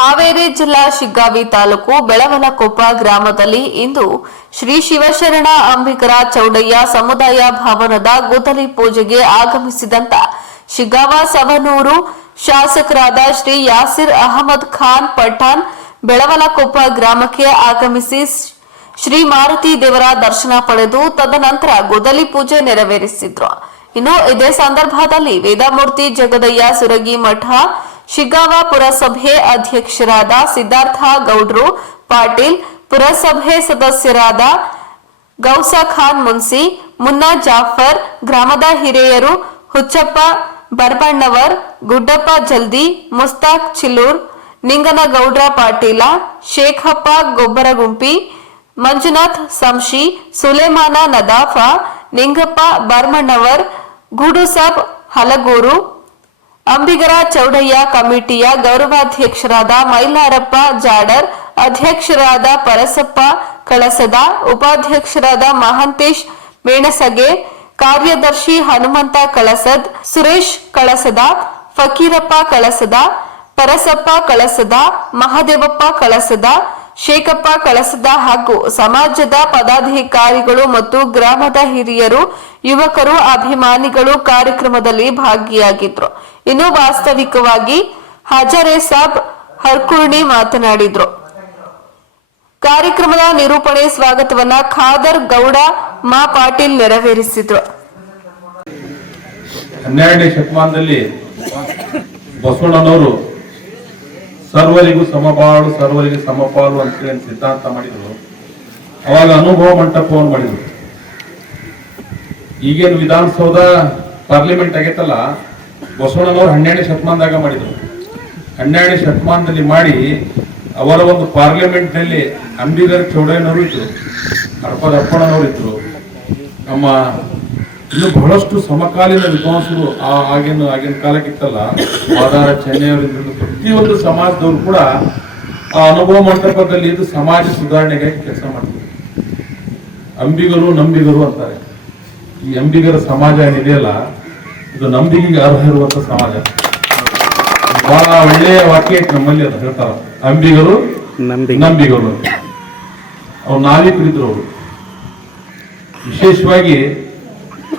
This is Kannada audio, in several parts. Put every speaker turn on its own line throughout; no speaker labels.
ಹಾವೇರಿ ಜಿಲ್ಲಾ ಶಿಗ್ಗಾವಿ ತಾಲೂಕು ಬೆಳವಲಕೊಪ್ಪ ಗ್ರಾಮದಲ್ಲಿ ಇಂದು ಶ್ರೀ ಶಿವಶರಣ ಅಂಬಿಕರ ಚೌಡಯ್ಯ ಸಮುದಾಯ ಭವನದ ಗುದಲಿ ಪೂಜೆಗೆ ಆಗಮಿಸಿದಂತ ಶಿಗ್ಗಾವ ಸವನೂರು ಶಾಸಕರಾದ ಶ್ರೀ ಯಾಸಿರ್ ಅಹಮದ್ ಖಾನ್ ಪಠಾನ್ ಬೆಳವಲಕೊಪ್ಪ ಗ್ರಾಮಕ್ಕೆ ಆಗಮಿಸಿ ಶ್ರೀ ಮಾರುತಿ ದೇವರ ದರ್ಶನ ಪಡೆದು ತದನಂತರ ಗುದಲಿ ಪೂಜೆ ನೆರವೇರಿಸಿದ್ರು. ಇನ್ನು ಇದೇ ಸಂದರ್ಭದಲ್ಲಿ ವೇದಮೂರ್ತಿ ಜಗದಯ್ಯ ಸುರಗಿ ಮಠ ಶಿಗ್ಗಾವ ಪುರಸಭೆ ಅಧ್ಯಕ್ಷರಾದ ಸಿದ್ಧಾರ್ಥ ಗೌಡ್ರು, ಪಾಟೀಲ್ ಪುರಸಭೆ ಸದಸ್ಯರಾದ ಗೌಸಾ ಖಾನ್ ಮುನ್ಸಿ, ಮುನ್ನಾ ಜಾಫರ್, ಗ್ರಾಮದ ಹಿರಿಯರು ಹುಚ್ಚಪ್ಪ ಬರ್ಬಣ್ಣವರ್, ಗುಡ್ಡಪ್ಪ ಜಲ್ದಿ, ಮುಸ್ತಾಕ್ ಚಿಲ್ಲೂರ್, ನಿಂಗನಗೌಡ್ರ ಪಾಟೀಲ, ಶೇಖಪ್ಪ ಗೊಬ್ಬರಗುಂಪಿ, ಮಂಜುನಾಥ್ ಸಂಶಿ, ಸುಲೇಮಾನ ನದಾಫ, ನಿಂಗಪ್ಪ ಬರ್ಮಣ್ಣವರ್ ಗುಡುಸಬ್ ಹಲಗೂರು ಅಂಬಿಗರ ಚೌಡಯ್ಯ ಕಮಿಟಿಯ ಗೌರವಾಧ್ಯಕ್ಷರಾದ ಮೈಲಾರಪ್ಪ ಜಾಡರ್, ಅಧ್ಯಕ್ಷರಾದ ಪರಸಪ್ಪ ಕಳಸದ, ಉಪಾಧ್ಯಕ್ಷರಾದ ಮಹಾಂತೇಶ್ ಮೇಣಸಗೆ, ಕಾರ್ಯದರ್ಶಿ ಹನುಮಂತ ಕಳಸದ್, ಸುರೇಶ್ ಕಳಸದ, ಫಕೀರಪ್ಪ ಕಳಸದ, ಪರಸಪ್ಪ ಕಳಸದ, ಮಹದೇವಪ್ಪ ಕಳಸದ, ಶೇಖಪ್ಪ ಕಳಸದ ಹಾಗೂ ಸಮಾಜದ ಪದಾಧಿಕಾರಿಗಳು ಮತ್ತು ಗ್ರಾಮದ ಹಿರಿಯರು, ಯುವಕರು, ಅಭಿಮಾನಿಗಳು ಕಾರ್ಯಕ್ರಮದಲ್ಲಿ ಭಾಗಿಯಾಗಿದ್ರು. ಇನ್ನು ವಾಸ್ತವಿಕವಾಗಿ ಹಜರೆ ಸಾಬ್ ಹರ್ಕುರ್ಣಿ ಮಾತನಾಡಿದ್ರು. ಕಾರ್ಯಕ್ರಮದ ನಿರೂಪಣೆ ಸ್ವಾಗತವನ್ನ ಖಾದರ್ ಗೌಡ ಮಾ ಪಾಟೀಲ್ ನೆರವೇರಿಸಿದ್ರು.
ಹನ್ನೆರಡನೇ ಶತಮಾನದಲ್ಲಿ ಬಸವಣ್ಣನವರು ಸರ್ವರಿಗೂ ಸಮಬಾಳು, ಸರ್ವರಿಗೂ ಸಮಪಾಲು ಅಂತ ಸಿದ್ಧಾಂತ ಮಾಡಿದ್ರು. ಅವಾಗ ಅನುಭವ ಮಂಟಪವನ್ನು ಮಾಡಿದ್ರು. ಈಗೇನು ವಿಧಾನಸೌಧ ಪಾರ್ಲಿಮೆಂಟ್ ಆಗೈತಲ್ಲ ಬಸವಣ್ಣನವರು ಹನ್ನೆರಡನೇ ಶತಮಾನದಾಗ ಮಾಡಿದ್ರು. ಹನ್ನೆರಡನೇ ಶತಮಾನದಲ್ಲಿ ಮಾಡಿ ಅವರ ಒಂದು ಪಾರ್ಲಿಮೆಂಟ್ನಲ್ಲಿ ಅಂಬಿಗರ್ ಚೌಡಯ್ಯನವರು ಇದ್ರು ಹರಪದ ಇದ್ದರು ನಮ್ಮ ಇನ್ನು ಬಹಳಷ್ಟು ಸಮಕಾಲೀನ ವಿದ್ವಾಂಸರು ಆ ಆಗಿನ ಆಗಿನ ಕಾಲಕ್ಕಿತ್ತಲ್ಲ ಮಾದಾರ ಚೆನ್ನೈಯವರಿಂದ ಪ್ರತಿಯೊಂದು ಸಮಾಜದವರು ಕೂಡ ಆ ಅನುಭವ ಮಂಟಪದಲ್ಲಿ ಇದು ಸಮಾಜ ಸುಧಾರಣೆಗಾಗಿ ಕೆಲಸ ಮಾಡ್ತಾರೆ ಅಂಬಿಗರು ನಂಬಿಗರು ಅಂತಾರೆ. ಈ ಅಂಬಿಗರ ಸಮಾಜ ಏನಿದೆಯಲ್ಲ ಇದು ನಂಬಿಕೆಗೆ ಅರ್ಹ ಇರುವಂತ ಸಮಾಜ. ಬಹಳ ಒಳ್ಳೆಯ ವಾಕ್ಯ ನಮ್ಮಲ್ಲಿ ಅದು ಹೇಳ್ತಾರ. ಅಂಬಿಗರು ನಂಬಿಗರು. ಅಂತ. ಅವ್ರು ನಾವಿಕರಿದ್ರು ಅವರು. ವಿಶೇಷವಾಗಿ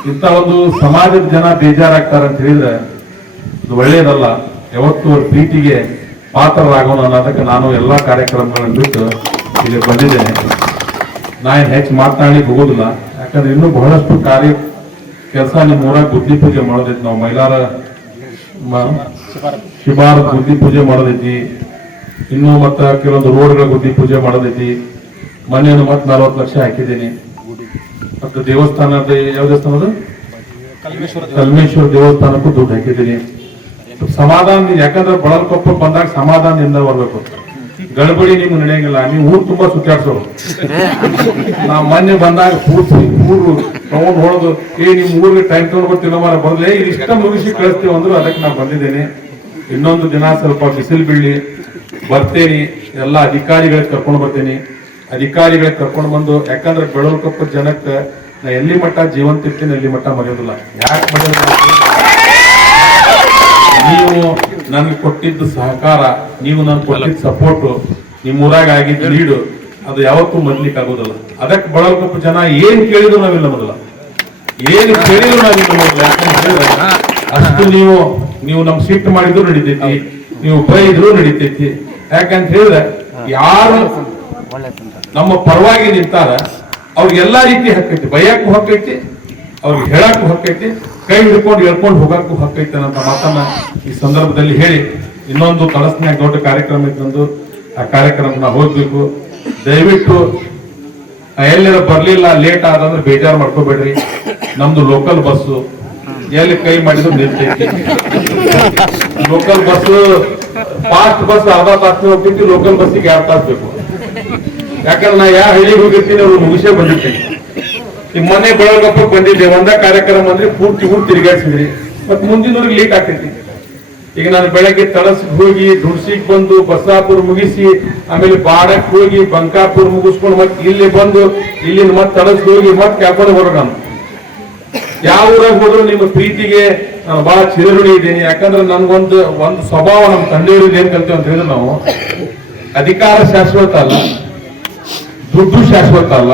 ಇಂಥ ಒಂದು ಸಮಾಜದ ಜನ ಬೇಜಾರಾಗ್ತಾರೆ ಅಂತ ಹೇಳಿದ್ರೆ ಇದು ಒಳ್ಳೆಯದಲ್ಲ. ಯಾವತ್ತು ಅವ್ರ ಪ್ರೀತಿಗೆ ಪಾತ್ರರಾಗೋಣ ಅನ್ನೋದಕ್ಕೆ ನಾನು ಎಲ್ಲ ಕಾರ್ಯಕ್ರಮಗಳನ್ನು ಬಿಟ್ಟು ಇಲ್ಲಿ ಬಂದಿದ್ದೇನೆ. ನಾನು ಹೆಚ್ಚು ಮಾತನಾಡ್ಲಿಕ್ಕೆ ಹೋಗೋದಿಲ್ಲ. ಯಾಕಂದ್ರೆ ಇನ್ನೂ ಬಹಳಷ್ಟು ಕಾರ್ಯ ಕೆಲಸ ನಿಮ್ಮ ಊರಾಗ ಗುದ್ದಿ ಪೂಜೆ ಮಾಡೋದೈತಿ. ನಾವು ಮೈಲಾರ ಶಿಬಾರ ಗುದ್ದಿ ಪೂಜೆ ಮಾಡೋದೈತಿ. ಇನ್ನು ಮತ್ತ ಕೆಲವೊಂದು ರೋಡ್ಗಳ ಗುದ್ದಿ ಪೂಜೆ ಮಾಡೋದೈತಿ. ಮನೆಯನ್ನು ಮತ್ತೆ ನಲವತ್ತು ಲಕ್ಷ ಹಾಕಿದ್ದೀನಿ. ಮತ್ತು ದೇವಸ್ಥಾನದ ಯಾವ ದೇವಸ್ಥಾನ ಅದು? ಕಲ್ಮೇಶ್ವರ ದೇವಸ್ಥಾನಕ್ಕೂ ದುಡ್ಡು ಹಾಕಿದ್ದೀನಿ. ಸಮಾಧಾನ, ಯಾಕಂದ್ರೆ ಬಳಲ್ಕೊಪ್ಪ ಬಂದಾಗ ಸಮಾಧಾನದಿಂದ ಬರ್ಬೇಕು. ಗಡಬಡಿ ನಿಮ್ಗೆ ನಡೆಯಂಗಿಲ್ಲ. ನೀವು ಊರು ತುಂಬಾ ಸುತ್ತಾಡ್ಸೋರು. ನಾ ಮೊನ್ನೆ ಬಂದಾಗ ಪೂರ್ತಿ ಊರು ತಗೊಂಡ್ ಹೊಡೆದು ಏ ನಿಮ್ ಊರಿಗೆ ಟೈಮ್ ತಗೊಂಡು ಬರ್ತೀವಿ ಮಾರ ಬಂದ್ರೆ ಇಷ್ಟ ಮುಗಿಸಿ ಕಳಿಸ್ತೀವಿ ಅಂದ್ರೆ ಅದಕ್ಕೆ ನಾ ಬಂದಿದ್ದೇನೆ. ಇನ್ನೊಂದು ದಿನ ಸ್ವಲ್ಪ ಬಿಸಿಲು ಬೀಳಿ ಬರ್ತೇನೆ. ಎಲ್ಲ ಅಧಿಕಾರಿಗಳಿಗೆ ಕರ್ಕೊಂಡು ಬರ್ತೇನೆ. ಅಧಿಕಾರಿಗಳಿಗೆ ಕರ್ಕೊಂಡು ಬಂದು ಯಾಕಂದ್ರೆ ಬೆಳವಲ್ಕೊಪ್ಪ ಜನಕ್ಕೆ ನಾ ಎಲ್ಲಿ ಮಟ್ಟ ಜೀವಂತ ಇರ್ತೀನಿ ಎಲ್ಲಿ ಮಟ್ಟ ಮರೆಯೋದಿಲ್ಲ. ಯಾಕೆ ಮರೆಯೋದಿಲ್ಲ? ನೀವು ನನಗೆ ಕೊಟ್ಟಿದ್ದ ಸಹಕಾರ ನೀವು ನನ್ನ ಕೊಟ್ಟಿದ್ದ ಸಪೋರ್ಟ್ ನಿಮ್ಮ ಊರಾಗ ಆಗಿದ್ದ ಲೀಡು ಅದು ಯಾವತ್ತೂ ಮರ್ಲಿಕ್ಕೆ ಆಗೋದಿಲ್ಲ. ಅದಕ್ಕೆ ಬಳಲ್ಕೊಪ್ಪ ಜನ ಏನ್ ಕೇಳಿದ್ರು ನಾವಿಲ್ಲ ಮೊದಲ. ಏನ್ ಕೇಳಿದ್ರು ನಾವಿಲ್ಲ ಮೊದಲ. ಅಷ್ಟು ನೀವು ನೀವು ನಮ್ ಸಿಟ್ಟು ಮಾಡಿದ್ರು ನಡಿತೈತಿ ನೀವು ಬೈದ್ರು ನಡಿತೈತಿ. ಯಾಕಂತ ಹೇಳಿದ್ರೆ ಯಾರು ನಮ್ಮ ಪರವಾಗಿ ನಿಂತಾರ ಅವ್ರಿಗೆ ಎಲ್ಲಾ ರೀತಿ ಹಕ್ಕೈತಿ. ಬೈಯಕ್ಕೂ ಹಕ್ಕೈತಿ ಅವ್ರಿಗೆ ಹೇಳಕ್ಕೂ ಹಕ್ಕೈತಿ. ಕೈ ಹಿಡ್ಕೊಂಡು ಹೇಳ್ಕೊಂಡು ಹೋಗಕ್ಕೂ ಹಕ್ಕೈತೆ ಅಂತ ಮಾತನ್ನ ಈ ಸಂದರ್ಭದಲ್ಲಿ ಹೇಳಿ ಇನ್ನೊಂದು ಕಳಸ್ನ್ಯಾಗ ದೊಡ್ಡ ಕಾರ್ಯಕ್ರಮ ಇತ್ತಂದು ಆ ಕಾರ್ಯಕ್ರಮನ ಹೋಗ್ಬೇಕು ದಯವಿಟ್ಟು ಎಲ್ಲರ ಬರ್ಲಿಲ್ಲ ಲೇಟ್ ಆದಂದ್ರೆ ಬೇಜಾರು ಮಾಡ್ಕೋಬೇಡ್ರಿ. ನಮ್ದು ಲೋಕಲ್ ಬಸ್ಸು ಎಲ್ಲಿ ಕೈ ಮಾಡಿದ್ರು ನಿಲ್ತೈತಿ. ಲೋಕಲ್ ಬಸ್ ಫಾಸ್ಟ್ ಬಸ್ ಅರ್ಧ ತಾಸು ಹೋಗ್ತೈತಿ ಲೋಕಲ್ ಬಸ್ಸಿಗೆ ಎರಡು ತಾಸು ಬೇಕು ಯಾಕಂದ್ರೆ ನಾ ಯಾವ ಹಳ್ಳಿಗೆ ಹೋಗಿರ್ತೀನಿ, ಅವ್ರು ಮುಗಿಸೇ ಬಂದಿರ್ತೀನಿ. ಈ ಮೊನ್ನೆ ಬೆಳಗಪ್ಪ ಬಂದಿದ್ದೆ, ಒಂದ ಕಾರ್ಯಕ್ರಮ ಅಂದ್ರೆ ಪೂರ್ತಿ ಊರು ತಿರುಗಾಡ್ಸಿದ್ರಿ. ಮತ್ ಮುಂದಿನವ್ರಿಗೆ ಲೀಕ್ ಆಗ್ತೈತಿ. ಈಗ ನಾನು ಬೆಳಗ್ಗೆ ತಳಸ್ ಹೋಗಿ ದುಡ್ಸಿಗೆ ಬಂದು ಬಸಾಪುರ್ ಮುಗಿಸಿ, ಆಮೇಲೆ ಬಾಡಕ್ ಹೋಗಿ, ಬಂಕಾಪುರ್ ಮುಗಿಸ್ಕೊಂಡು ಮತ್ತೆ ಇಲ್ಲಿ ಬಂದು, ಇಲ್ಲಿಂದ ಮತ್ತೆ ತಳಸ್ ಹೋಗಿ ಮತ್ತೆ ಕ್ಯಾಪರ್ ಬರೋ ನಾನು. ಯಾವ ಊರಾಗ ಹೋದ್ರು ನಿಮ್ಮ ಪ್ರೀತಿಗೆ ನಾನು ಬಹಳ ಚಿರಋಣಿ ಇದ್ದೀನಿ. ಯಾಕಂದ್ರೆ ನನ್ಗೊಂದು, ಒಂದು ಸ್ವಭಾವ ನಮ್ಮ ತಂದೆಯವ್ರಿಗೆ ಏನ್ ಕಲ್ತೇವೆ ಅಂತ ಹೇಳಿದ್ರೆ ನಾವು, ಅಧಿಕಾರ ಶಾಶ್ವತ ಅಲ್ಲ, ದುಡ್ಡು ಶಾಶ್ವತ ಅಲ್ಲ.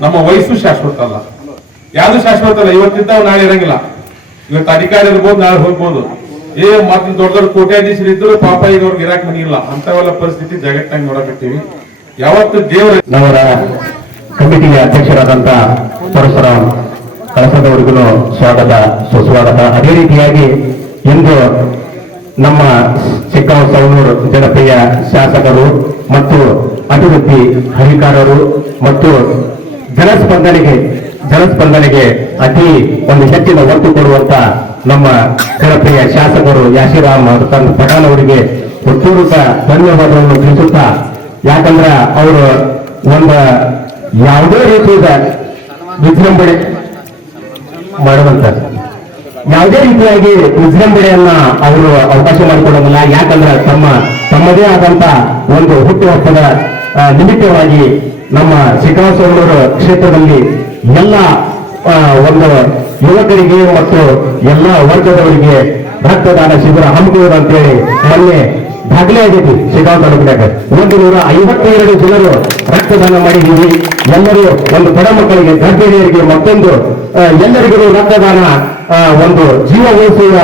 ನಮ್ಮ ವಯಸ್ಸು ಶಾಶ್ವತ ಅಲ್ಲ. ಯಾವ್ದು ಶಾಶ್ವತ ಅಲ್ಲ? ಇವತ್ತಿದ್ದಾವ್ ನಾಳೆ ಇರಂಗಿಲ್ಲ. ಇವತ್ತು ಅಧಿಕಾರ ಇರ್ಬೋದು, ನಾಳೆ ಹೋಗ್ಬೋದು. ಏ, ಮತ್ತೆ ದೊಡ್ಡ ದೊಡ್ಡ ಕೋಟ್ಯಾಧೀಶರು ಇದ್ರು ಪಾಪ ಈಗ ಅವ್ರಿಗೆ ಇರಾಕ್ ಮನಿ ಅಂತವೆಲ್ಲ ಪರಿಸ್ಥಿತಿ ಜಗತ್ತಾಗಿ ನೋಡಕತ್ತೀವಿ. ಯಾವತ್ತು ದೇವರ
ನವರ ಕಮಿಟಿಗೆ ಅಧ್ಯಕ್ಷರಾದಂತ ಪರಶುರಾಮ್ ಕಳಸದವರಿಗೂ ಸ್ವಾಗತ, ಸುಸ್ವಾಗತ. ಅದೇ ರೀತಿಯಾಗಿ ಇಂದು ನಮ್ಮ ಚಿಕ್ಕಸವನೂರು ಜನಪ್ರಿಯ ಶಾಸಕರು ಮತ್ತು ಅಭಿವೃದ್ಧಿ ಅಧಿಕಾರರು ಮತ್ತು ಜನಸ್ಪಂದನೆಗೆ ಜನಸ್ಪಂದನೆಗೆ ಅತಿ ಒಂದು ಹೆಚ್ಚಿನ ಒತ್ತು ಕೊಡುವಂತ ನಮ್ಮ ಜನಪ್ರಿಯ ಶಾಸಕರು ಯಾಶಿರಾಮ್ ತನ್ನ ಪಠಾಣ್ ಅವರಿಗೆ ಪೂರ್ವಕ ಧನ್ಯವಾದವನ್ನು ತಿಳಿಸುತ್ತಾ, ಯಾಕಂದ್ರ ಅವರು ಒಂದು ಯಾವುದೇ ರೀತಿಯ ವಿಜೃಂಭಣೆ ಮಾಡುವಂತ, ಯಾವುದೇ ರೀತಿಯಾಗಿ ವಿಜೃಂಭಣೆಯನ್ನ ಅವರು ಅವಕಾಶ ಮಾಡಿಕೊಡೋದಿಲ್ಲ ಯಾಕಂದ್ರೆ ತಮ್ಮ ತಮ್ಮದೇ ಆದಂತ ಒಂದು ಹುಟ್ಟುಹಬ್ಬದ ನಿಮಿತ್ತವಾಗಿ ನಮ್ಮ ಶ್ರೀನಿವಾಸವಣ್ಣೂರು ಕ್ಷೇತ್ರದಲ್ಲಿ ಎಲ್ಲ ಒಂದು ಯುವಕರಿಗೆ ಮತ್ತು ಎಲ್ಲ ವರ್ಗದವರಿಗೆ ರಕ್ತದಾನ ಶಿಬಿರ ಹಮ್ಮಿಕೊಳ್ಳೋದು ಅಂತೇಳಿ ಮೊನ್ನೆ ದಾಖಲೆ ಆಗಿತ್ತು ಶಿಗಾಂವ್ ತಾಲೂಕಿನಾಗ. ಒಂದು ನೂರ ಐವತ್ತೆರಡು ಜನರು ರಕ್ತದಾನ ಮಾಡಿದ್ದೀವಿ ಎಲ್ಲರೂ ಒಂದು ಬಡ ಮಕ್ಕಳಿಗೆ, ಗರ್ಭಿಣಿಯರಿಗೆ ಮತ್ತೊಂದು ಎಲ್ಲರಿಗೂ ರಕ್ತದಾನ ಒಂದು ಜೀವ ಉಳಿಸುವ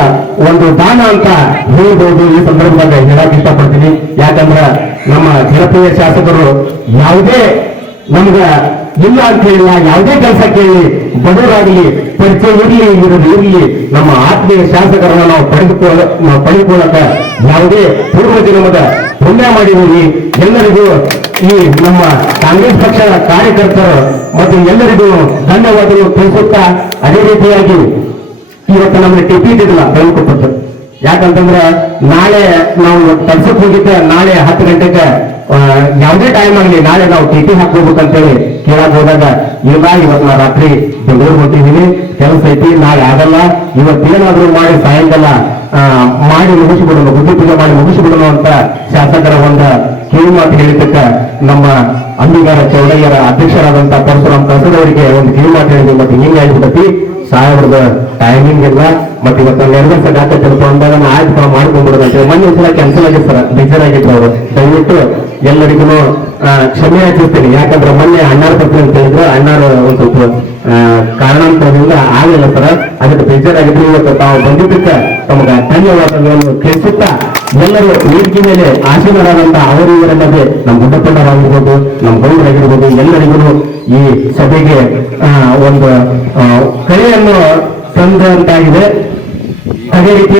ಒಂದು ದಾನ ಅಂತ ಹೇಳಬಹುದು ಈ ಸಂದರ್ಭದಾಗ ಹೇಳಕ್ ಇಷ್ಟಪಡ್ತೀನಿ. ಯಾಕಂದ್ರ ನಮ್ಮ ಜನಪ್ರಿಯ ಶಾಸಕರು ಯಾವುದೇ ನಮ್ಗ ಇಲ್ಲ ಅಂತ ಹೇಳಿಲ್ಲ, ಯಾವುದೇ ಕೆಲಸ ಕೇಳಿ, ಬಡವರಾಗಲಿ, ಪರಿಚಯ ಇರಲಿ ಇರೋದು ಇರಲಿ, ನಮ್ಮ ಆತ್ಮೀಯ ಶಾಸಕರನ್ನ ನಾವು ಪಡೆದುಕೊಳ್ಳ, ನಾವು ಪಡೆದುಕೊಳ್ಳಕ ಯಾವುದೇ ಪೂರ್ವ ಜನ್ಮದ ಪುಣ್ಯ ಮಾಡಿದ್ದೀವಿ ಎಲ್ಲರಿಗೂ ಈ ನಮ್ಮ ಕಾಂಗ್ರೆಸ್ ಪಕ್ಷದ ಕಾರ್ಯಕರ್ತರು ಮತ್ತು ಎಲ್ಲರಿಗೂ ಧನ್ಯವಾದಗಳು ತಿಳಿಸುತ್ತಾ, ಅದೇ ರೀತಿಯಾಗಿ ಇವತ್ತು ನಮಗೆ ಟಿಕೆಟ್ ಇದಿಲ್ಲ ಬೆಳಕೊಟ್ಟು ಯಾಕಂತಂದ್ರೆ ನಾಳೆ ನಾವು ಕೆಲಸಕ್ಕೆ ಹೋಗಿದ್ದೆ, ನಾಳೆ ಹತ್ತು ಗಂಟೆಗೆ ಯಾವುದೇ ಟೈಮ್ ಆಗಲಿ ನಾಳೆ ನಾವು ಟಿಟಿ ಹೇಳಿ ಕೇಳಕ್ ಹೋದಾಗ ಇಲ್ಲ ಇವತ್ತು ನಾ ರಾತ್ರಿ ಬೆಂಗಳೂರು ಹೊಟ್ಟಿದ್ದೀನಿ ಕೆಲಸ ಐತಿ, ನಾಳೆ ಆಗಲ್ಲ ಇವತ್ತೇನಾದ್ರೂ ಮಾಡಿ ಸಾಯಂಕಾಲ ಮಾಡಿ ಮುಗಿಸಿಬಿಡೋಣ ಬುದ್ಧಿ ಪೂಜೆ ಮಾಡಿ ಮುಗಿಸಿಬಿಡೋಣ ಅಂತ ಶಾಸಕರ ಒಂದ ಕಿವಿ ಮಾತು ಹೇಳಿದ್ದಕ್ಕ ನಮ್ಮ ಅಂಬಿಗಾರ ಚೌಡಯ್ಯರ ಅಧ್ಯಕ್ಷರಾದಂತ ಪರಶುರಾಮ್ ಕಸದವರಿಗೆ ಒಂದು ಕಿವಿ ಮಾತು ಹೇಳಿದ್ವಿ. ಮತ್ತೆ ಹಿಂಗೆ ಹೇಳ್ಬಿಟ್ಟತಿ ಸಾಯಬ್ರದ ಟೈಮಿಂಗ್ ಇಲ್ಲ ಮತ್ತೆ ಇವತ್ತು ನೆರವೇರ್ಸಕ್ ಆಗತ್ತಿರಪ್ಪ ತಿಳ್ಕೊಂಡಾಗ ಆಯ್ತು ಮಾಡ್ಕೊಂಡ್ಬಿಡೋದಂತೆ ಅಂತ ಮೊನ್ನೆ ಒಂದ್ಸಲ ಕ್ಯಾನ್ಸಲ್ ಆಗಿತ್ತು ಸರ್, ಬೇಜಾರಾಗಿತ್ತು ಅವರು. ದಯವಿಟ್ಟು ಎಲ್ಲರಿಗೂ ಕ್ಷಮೆ ಯಾಚಿಸ್ತೀನಿ ಯಾಕಂದ್ರೆ ಮೊನ್ನೆ ಅಣ್ಣಾರ ಬರ್ತೀನಿ ಅಂತ ಹೇಳಿದ್ರು ಅಣ್ಣಾರ ಒಂದ್ ಸ್ವಲ್ಪ ಕಾರಣಾಂತರದಿಂದ ಆಗಲಿಲ್ಲ ಸರ. ಅದಕ್ಕೆ ಬೇಜಾರಾಗಿದ್ರು ಇವತ್ತು ತಾವು ಬಂದಿದ್ದಕ್ಕೆ ತಮಗೆ ಧನ್ಯವಾದಗಳನ್ನು ತಿಳಿಸುತ್ತಾ ಎಲ್ಲರೂ ವೇದಿಕೆ ಮೇಲೆ ಆಸೀನರಾದಂತ ಅವರು ಇವರ ಮಧ್ಯೆ ನಮ್ಮ ಗುಡ್ಡಪ್ಪಣ್ಣರಾಗಿರ್ಬೋದು ನಮ್ಮ ಗೌಡರಾಗಿರ್ಬೋದು ಎಲ್ಲರಿಗೂ ಈ ಸಭೆಗೆ ಒಂದು ಕಳೆಯನ್ನು ತಂದಂತಾಗಿದೆ. ಅದೇ ರೀತಿ